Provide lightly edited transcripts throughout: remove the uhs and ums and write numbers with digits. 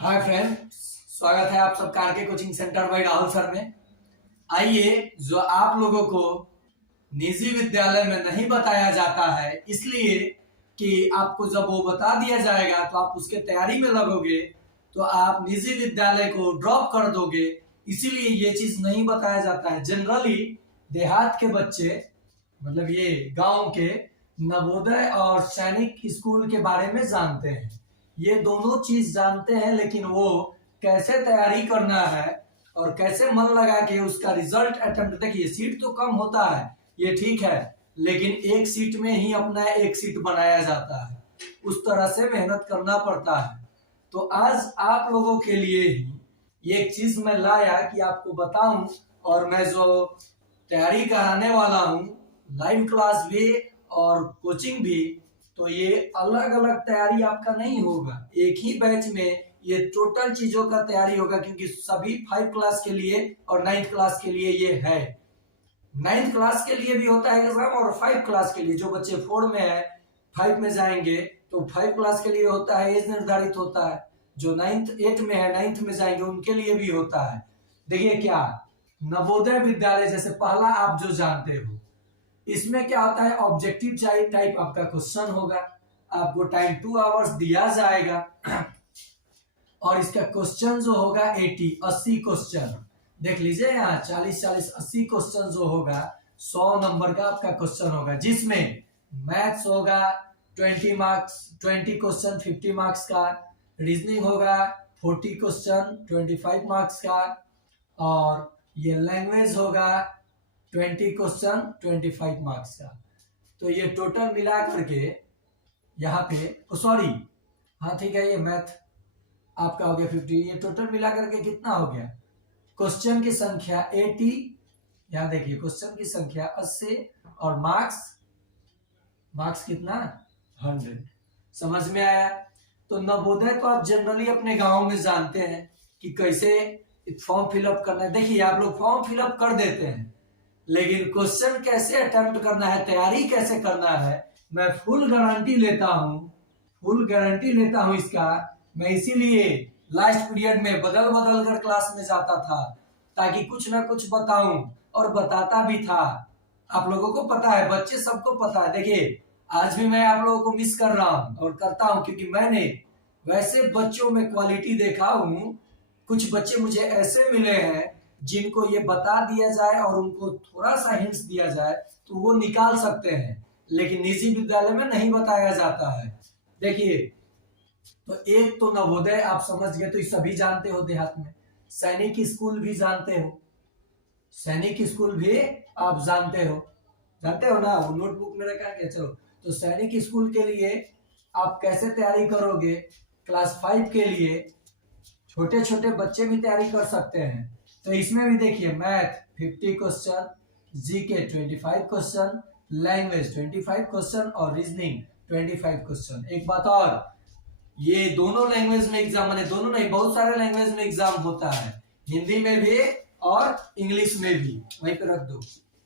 Hi friends, स्वागत है आप सबका RK coaching centre by Rahul sir में। आइए, जो आप लोगों को निजी विद्यालय में नहीं बताया जाता है, इसलिए कि आपको जब वो बता दिया जाएगा तो आप उसके तैयारी में लगोगे तो आप निजी विद्यालय को ड्रॉप कर दोगे। इसीलिए ये चीज नहीं बताया जाता है। जनरली देहात के बच्चे, मतलब ये गांव के, नवोदय और सैनिक स्कूल के बारे में जानते हैं। ये दोनों चीज जानते हैं, लेकिन वो कैसे तैयारी करना है और कैसे मन लगा के उसका रिजल्ट अटेम्प्ट। देखिए, सीट तो कम होता है, ये ठीक है, लेकिन एक सीट में ही अपना एक सीट बनाया जाता है। उस तरह से मेहनत करना पड़ता है। तो आज आप लोगों के लिए ही एक चीज मैं लाया कि आपको बताऊं, और मैं जो तैयारी कराने वाला हूं, लाइव क्लास भी और कोचिंग भी, तो ये अलग अलग तैयारी आपका नहीं होगा, एक ही बैच में ये टोटल चीजों का तैयारी होगा। क्योंकि सभी 5 क्लास के लिए और 9th क्लास के लिए ये है। 9th क्लास के लिए भी होता है एग्जाम, और 5 क्लास के लिए, जो बच्चे 4 में है 5 में जाएंगे तो 5 क्लास के लिए होता है, एज निर्धारित होता है। जो 9th 8 में है 9th में जाएंगे उनके लिए भी होता है। देखिए, क्या नवोदय विद्यालय जैसे पहला आप जो जानते हो, इसमें क्या होता है, ऑब्जेक्टिव टाइप आपका क्वेश्चन होगा। आपको टाइम 2 आवर्स दिया जाएगा और इसका क्वेश्चन जो होगा 80 क्वेश्चन। देख लीजिए, यहाँ 40-40-80 क्वेश्चन जो होगा, 100 नंबर का आपका क्वेश्चन होगा, जिसमें मैथ्स होगा 20 मार्क्स, 20 क्वेश्चन 50 मार्क्स का, रीजनिंग होगा 40 क्वेश्चन 25 मार्क्स का, और ये लैंग्वेज होगा 20 क्वेश्चन 25 मार्क्स का। तो ये टोटल मिला करके यहाँ पे, सॉरी, हाँ ठीक है, ये मैथ आपका हो गया 50। ये टोटल मिला करके कितना हो गया, क्वेश्चन की संख्या 80, यहाँ देखिए क्वेश्चन की संख्या 80 और मार्क्स कितना, 100। समझ में आया? तो नवोदय तो आप जनरली अपने गांव में जानते हैं कि कैसे फॉर्म फिलअप करना है। देखिए, आप लोग फॉर्म फिलअप कर देते हैं, लेकिन क्वेश्चन कैसे अटेम्प्ट करना है, तैयारी कैसे करना है, मैं फुल गारंटी लेता हूं इसका। मैं इसीलिए लास्ट पीरियड में बदल कर क्लास में जाता था, ताकि कुछ ना कुछ बताऊं, और बताता भी था। आप लोगों को पता है, बच्चे सबको पता है। देखिए, आज भी मैं आप लोगों को मिस कर रहा हूं और करता हूं, क्योंकि मैंने वैसे बच्चों में क्वालिटी देखा हूं। कुछ बच्चे मुझे ऐसे मिले हैं जिनको ये बता दिया जाए और उनको थोड़ा सा हिंट्स दिया जाए तो वो निकाल सकते हैं, लेकिन निजी विद्यालय में नहीं बताया जाता है। देखिए, तो एक तो नवोदय आप समझ गए, तो ये सभी जानते हो देहात में। सैनिक स्कूल भी जानते हो, सैनिक स्कूल भी आप जानते हो ना, वो नोटबुक में रखा गया। चलो, तो सैनिक स्कूल के लिए आप कैसे तैयारी करोगे, क्लास 5 के लिए छोटे छोटे बच्चे भी तैयारी कर सकते हैं। तो इसमें भी देखिए, math 50 question, GK 25 question, language 25 question और रीजनिंग 25 क्वेश्चन। एक बात और, ये दोनों लैंग्वेज में एग्जाम, माने दोनों नहीं, बहुत सारे लैंग्वेज में एग्जाम होता है, हिंदी में भी और इंग्लिश में भी। वहीं पे रख दो,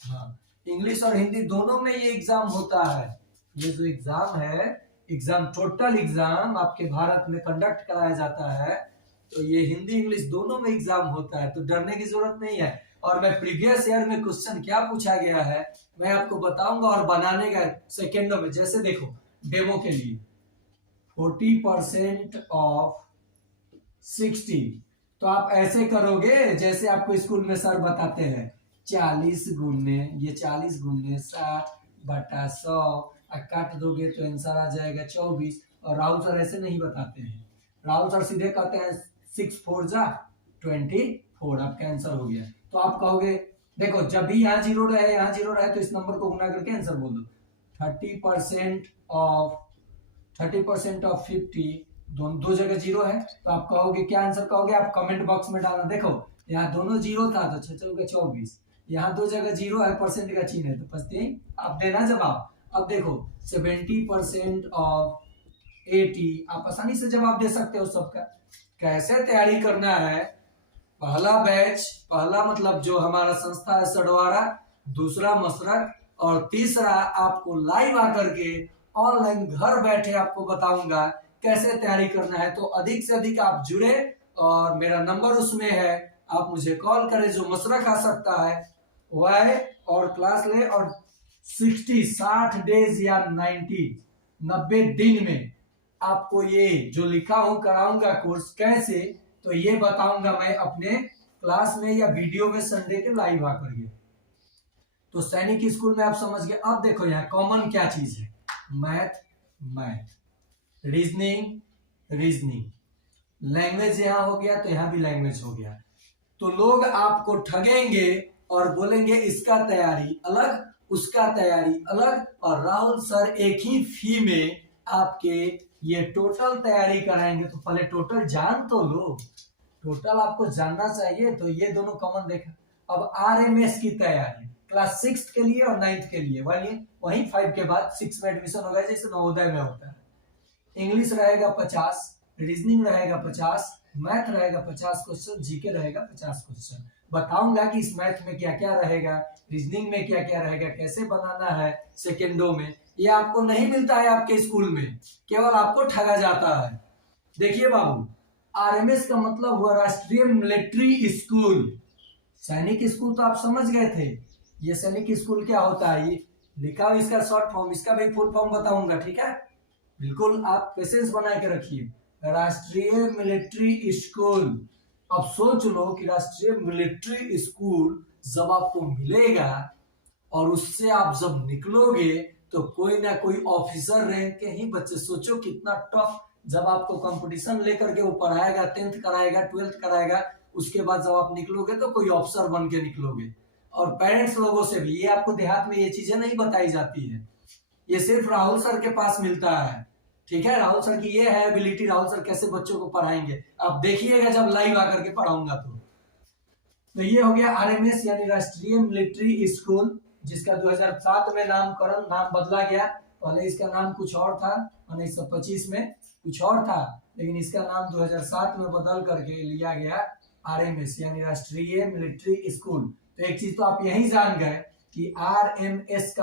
हाँ, इंग्लिश और हिंदी दोनों में ये एग्जाम होता है। ये जो एग्जाम है, टोटल एग्जाम आपके भारत में कंडक्ट कराया जाता है, तो ये हिंदी इंग्लिश दोनों में एग्जाम होता है, तो डरने की जरूरत नहीं है। और मैं प्रीवियस ईयर में क्वेश्चन क्या पूछा गया है मैं आपको बताऊंगा, और बनाने का सेकेंडों में। जैसे देखो, डेमो के लिए 40% ऑफ 60, तो आप ऐसे करोगे जैसे आपको स्कूल में सर बताते हैं, 40 गुने 60/100, काट दोगे तो आंसर आ जाएगा 24। और राहुल सर ऐसे नहीं बताते हैं, राहुल सर सीधे कहते हैं 6 4 जा 24, आपका आंसर हो गया। तो आप कहोगे, देखो, जब भी यहाँ 0 रहे तो इस नंबर को गुना करके आंसर बोल दो। 30% ऑफ 50, दो जगह 0 है, तो आप कहोगे क्या आंसर कहोगे, आप कमेंट बॉक्स में डालना। देखो, यहाँ दोनों 0 था तो 6 चौके 24, यहाँ 2 जगह 0 है, परसेंट का चिन्ह है, तो बस आप देना जवाब। अब देखो, 70% ऑफ 80, आप आसानी से जवाब दे सकते हो सबका। कैसे तैयारी करना है, पहला बैच, पहला मतलब जो हमारा संस्था है सडवारा, दूसरा मसरक, और तीसरा आपको लाइव आकर के ऑनलाइन घर बैठे आपको बताऊंगा कैसे तैयारी करना है। तो अधिक से अधिक आप जुड़े और मेरा नंबर उसमें है, आप मुझे कॉल करें। जो मशवरा खा सकता है वो आए और क्लास ले, और 60 डेज या 90 दिन में आपको ये जो लिखा हूं कराऊंगा कोर्स कैसे, तो ये बताऊंगा मैं अपने क्लास में या वीडियो में संडे के लाइव आकर के। तो सैनिक स्कूल में आप समझ गए। अब देखो यहाँ कॉमन क्या चीज है, math math, reasoning reasoning, language यहाँ हो गया तो यहाँ भी लैंग्वेज हो गया। तो लोग आपको ठगेंगे और बोलेंगे इसका तैयारी अलग उसका तैयारी अलग, और राहुल सर एक ही फी में आपके ये टोटल तैयारी कराएंगे। तो पहले टोटल जान तो लो, टोटल आपको जानना चाहिए। तो ये दोनों कॉमन देखा। अब आरएमएस की तैयारी क्लास 6 के लिए और 9th के लिए वही 5 के बाद 6 में एडमिशन होगा जैसे नवोदय में होता है। इंग्लिश रहेगा 50, रीजनिंग रहेगा 50, मैथ रहेगा 50 क्वेश्चन, जीके रहेगा 50 क्वेश्चन। बताऊंगा कि इस मैथ में क्या क्या रहेगा, रीजनिंग में क्या क्या रहेगा, कैसे बनाना है सेकेंडो में। ये आपको नहीं मिलता है आपके स्कूल में, केवल आपको ठगा जाता है। देखिए बाबू, आरएमएस का मतलब हुआ राष्ट्रीय मिलिट्री स्कूल। सैनिक स्कूल तो आप समझ गए थे। ये सैनिक स्कूल क्या होता है, ये लिखा हुआ इसका शॉर्ट फॉर्म, इसका भी फुल फॉर्म बताऊंगा, ठीक है। बिल्कुल आप पेशेंस बना के रखिए। राष्ट्रीय मिलिट्री स्कूल। अब सोच लो कि राष्ट्रीय मिलिट्री स्कूल जब आपको मिलेगा और उससे आप जब निकलोगे तो कोई ना कोई ऑफिसर रैंक के ही बच्चे, सोचो कितना टफ। जब आपको कंपटीशन लेकर के वो पढ़ाएगा, 10th कराएगा, 12th कराएगा, उसके बाद जब आप निकलोगे तो कोई ऑफिसर बन के निकलोगे। और पेरेंट्स लोगों से भी, ये आपको देहात में ये चीजें नहीं बताई जाती है, ये सिर्फ राहुल सर के पास मिलता है, ठीक है। राहुल सर की ये है एबिलिटी, राहुल सर कैसे बच्चों को पढ़ाएंगे आप देखिएगा जब लाइव आकर के पढ़ाऊंगा। तो ये हो गया आरएमएस यानी राष्ट्रीय मिलिट्री स्कूल, जिसका 2007 में नामकरण, नाम बदला गया। पहले इसका नाम कुछ और था, 1925 में कुछ और था, लेकिन इसका नाम 2007 में बदल करके लिया गया आरएमएस यानी राष्ट्रीय मिलिट्री स्कूल। तो एक चीज तो आप यही जान गए कि आरएमएस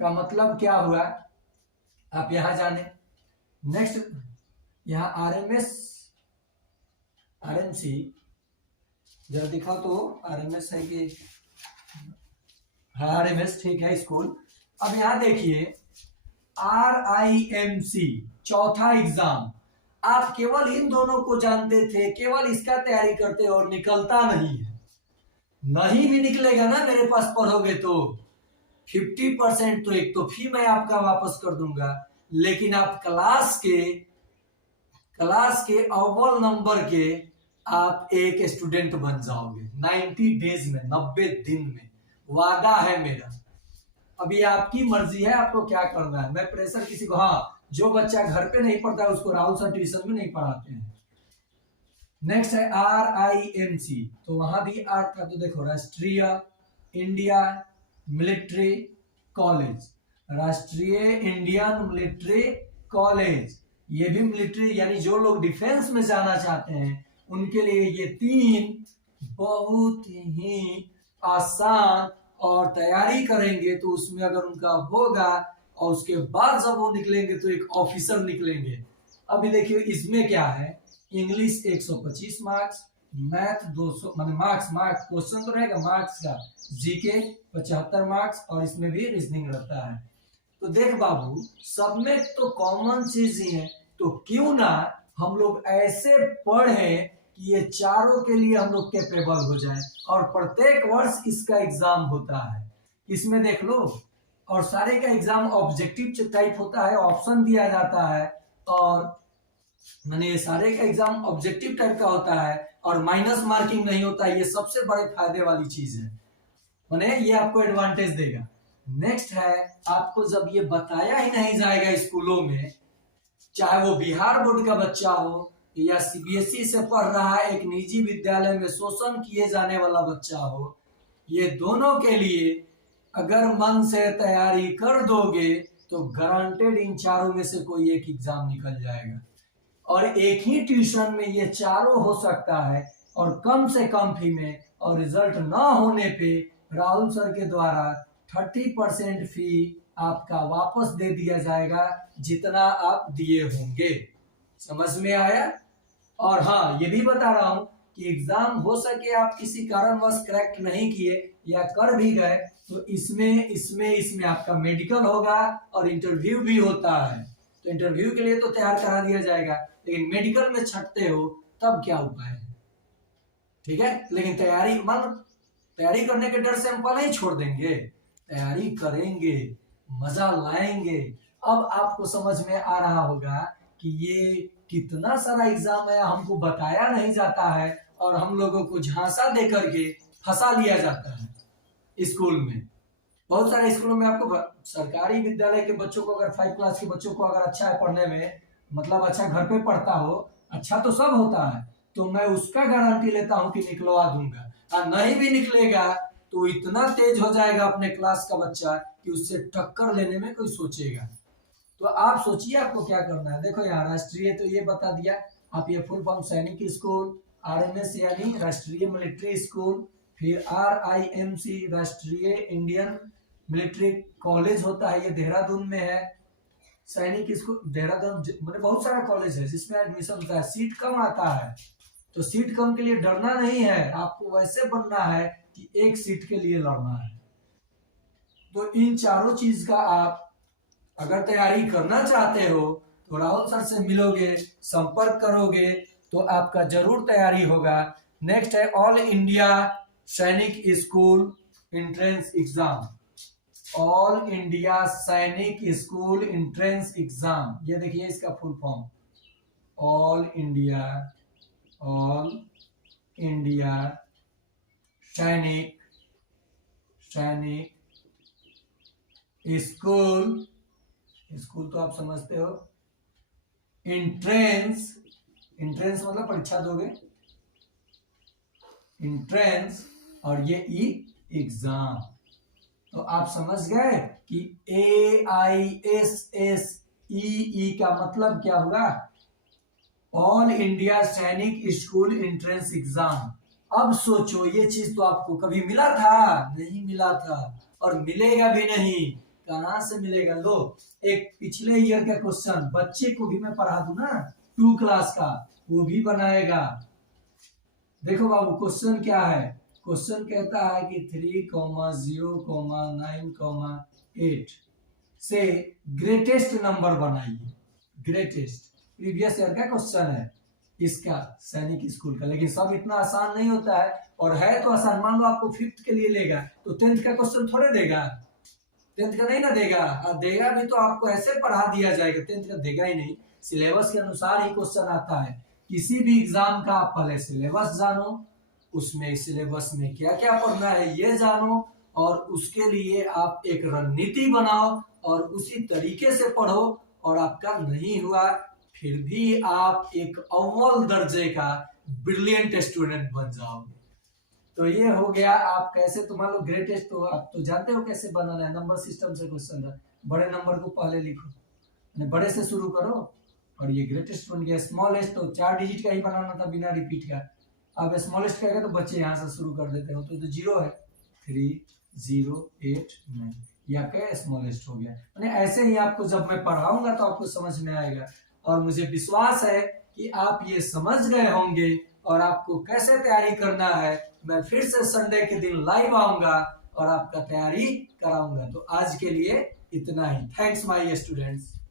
का मतलब क्या हुआ, आप यहां जाने। नेक्स्ट यहां आरएमसी जरा दिखा तो, आरएमएस है कि आरएमएस, ठीक है स्कूल। अब यहां देखिए RIMC चौथा एग्जाम, आप केवल इन दोनों को जानते थे, केवल इसका तैयारी करते और निकलता नहीं है। नहीं भी निकलेगा ना मेरे पास पढ़ोगे तो 50% तो एक तो फी मैं आपका वापस कर दूंगा, लेकिन आप क्लास के अव्वल नंबर के आप एक स्टूडेंट बन जाओगे 90 डेज में, 90 दिन में, वादा है मेरा। अभी आपकी मर्जी है आपको क्या करना है, मैं प्रेशर किसी को, हाँ जो बच्चा घर पे नहीं पढ़ता है उसको राहुल सर ट्यूशन में नहीं पढ़ाते हैं। नेक्स्ट है RIMC, तो वहां भी आर था, तो देखो राष्ट्रीय इंडिया मिलिट्री कॉलेज, राष्ट्रीय इंडियन मिलिट्री कॉलेज, ये भी मिलिट्री यानी जो लोग डिफेंस में जाना चाहते हैं उनके लिए ये 3 बहुत ही आसान, और तैयारी करेंगे तो उसमें अगर उनका होगा और उसके बाद जब वो निकलेंगे तो एक ऑफिसर निकलेंगे। अभी देखिए इसमें क्या है, English 125 marks, math 200 marks question तो रहेगा मार्क्स का, जीके 75 मार्क्स, और इसमें भी रीजनिंग रहता है। तो देख बाबू, सब में तो कॉमन चीज ही है, तो क्यों ना हम लोग ऐसे पढ़ें कि ये चारों के लिए हम लोग कैपेबल हो जाए। और प्रत्येक वर्ष इसका एग्जाम होता है, इसमें देख लो, और सारे का एग्जाम ऑब्जेक्टिव टाइप होता है, ऑप्शन दिया जाता है, और मैंने सारे का एग्जाम ऑब्जेक्टिव टाइप का होता है और माइनस मार्किंग नहीं होता है। ये सबसे बड़े फायदे वाली चीज है, मैंने ये आपको एडवांटेज देगा। नेक्स्ट है, आपको जब ये बताया ही नहीं जाएगा स्कूलों में, चाहे वो बिहार बोर्ड का बच्चा हो या सीबीएसई से पढ़ रहा है एक निजी विद्यालय में शोषण किए जाने वाला बच्चा हो, ये दोनों के लिए अगर मन से तैयारी कर दोगे तो गारंटेड इन चारों में से कोई एक एग्जाम निकल जाएगा। और एक ही ट्यूशन में ये चारों हो सकता है, और कम से कम फी में, और रिजल्ट ना होने पे राहुल सर के द्वारा 30% फी आपका वापस दे दिया जाएगा जितना आप दिए होंगे। समझ में आया? और हाँ, ये भी बता रहा हूं कि एग्जाम हो सके आप किसी कारणवश क्रैक नहीं किए या कर भी गए तो इसमें आपका मेडिकल होगा और इंटरव्यू भी होता है। तो इंटरव्यू के लिए तो तैयार करा दिया जाएगा, लेकिन मेडिकल में छटते हो तब क्या उपाय है? ठीक है, लेकिन तैयारी करने के डर से हम पहले ही छोड़ देंगे? तैयारी करेंगे, मजा लाएंगे। अब आपको समझ में आ रहा होगा कि ये कितना सारा एग्जाम है, हमको बताया नहीं जाता है और हम लोगों को झांसा दे करके फंसा लिया जाता है। स्कूल में बहुत सारे स्कूलों में आपको सरकारी विद्यालय के बच्चों को, अगर 5 क्लास के बच्चों को अगर अच्छा है पढ़ने में, मतलब अच्छा घर पे पढ़ता हो, अच्छा तो सब होता है, तो मैं उसका गारंटी लेता हूं कि निकलवा दूंगा। और नहीं भी निकलेगा तो इतना तेज हो जाएगा अपने क्लास का बच्चा कि उससे टक्कर लेने में कोई सोचेगा। तो आप सोचिए आपको क्या करना है। देखो यहाँ राष्ट्रीय तो ये बता दिया, आप ये फुल फॉर्म सैनिक स्कूल, RMS यानी राष्ट्रीय मिलिट्री स्कूल, फिर RIMC राष्ट्रीय इंडियन मिलिट्री कॉलेज होता है, ये देहरादून में है। सैनिक स्कूल देहरादून मतलब बहुत सारा कॉलेज है जिसमें एडमिशन होता है। सीट कम आता है, तो सीट कम के लिए डरना नहीं है, आपको वैसे बनना है कि एक सीट के लिए लड़ना है। तो इन चारों चीज का आप अगर तैयारी करना चाहते हो तो राहुल सर से मिलोगे, संपर्क करोगे तो आपका जरूर तैयारी होगा। नेक्स्ट है ऑल इंडिया सैनिक school entrance exam, all India सैनिक स्कूल एंट्रेंस एग्जाम। ये देखिए इसका फुल फॉर्म, ऑल इंडिया सैनिक स्कूल तो आप समझते हो, एंट्रेंस मतलब परीक्षा दोगे, एंट्रेंस और ये एग्जाम। तो आप समझ गए कि AISSEE का मतलब क्या होगा? ऑल इंडिया सैनिक स्कूल एंट्रेंस एग्जाम। अब सोचो, ये चीज तो आपको कभी मिला था? नहीं मिला था और मिलेगा भी नहीं। कहां से मिलेगा? लो, एक पिछले ईयर का क्वेश्चन बच्चे को भी मैं पढ़ा दूं ना, 2 क्लास का, वो भी बनाएगा। देखो बाबू क्वेश्चन क्या है, क्वेश्चन कहता है कि 3,0,9,8 से ग्रेटेस्ट नंबर बनाइए। ग्रेटेस्ट प्रीवियस ईयर का क्वेश्चन है इसका, सैनिक स्कूल का। लेकिन सब इतना आसान नहीं होता है, और है तो आसान। मान लो आपको 5th के लिए लेगा तो 10th का क्वेश्चन थोड़े देगा, 10th का नहीं ना देगा। देगा भी तो आपको ऐसे पढ़ा दिया जाएगा, 10th का देगा ही नहीं। सिलेबस के अनुसार ही क्वेश्चन आता है। किसी भी एग्जाम का आप पहले सिलेबस जानो, उसमें सिलेबस में क्या क्या पढ़ना है ये जानो, और उसके लिए आप एक रणनीति बनाओ और उसी तरीके से पढ़ो। और आपका नहीं हुआ फिर भी आप एक अव्वल दर्जे का ब्रिलियंट स्टूडेंट बन जाओगे। तो ये हो गया आप कैसे, तुम्हारा ग्रेटेस्ट तो आप तो जानते हो कैसे बनाना है। नंबर सिस्टम से क्वेश्चन है, बड़े नंबर को पहले लिखो, बड़े से शुरू करो। और ये ग्रेटेस्ट बन गया। स्मॉलेस्ट तो 4 डिजिट का ही बनाना था बिना रिपीट का। अब स्मॉलेस्ट कहेगा तो बच्चे यहाँ से शुरू कर देते हो, तो 0 है, 3,0,8,9, ये आपका स्मॉलेस्ट हो गया। ऐसे ही आपको जब मैं पढ़ाऊंगा तो आपको समझ में आएगा। और मुझे विश्वास है कि आप ये समझ गए होंगे और आपको कैसे तैयारी करना है। मैं फिर से संडे के दिन लाइव आऊंगा और आपका तैयारी कराऊंगा। तो आज के लिए इतना ही। Thanks my students.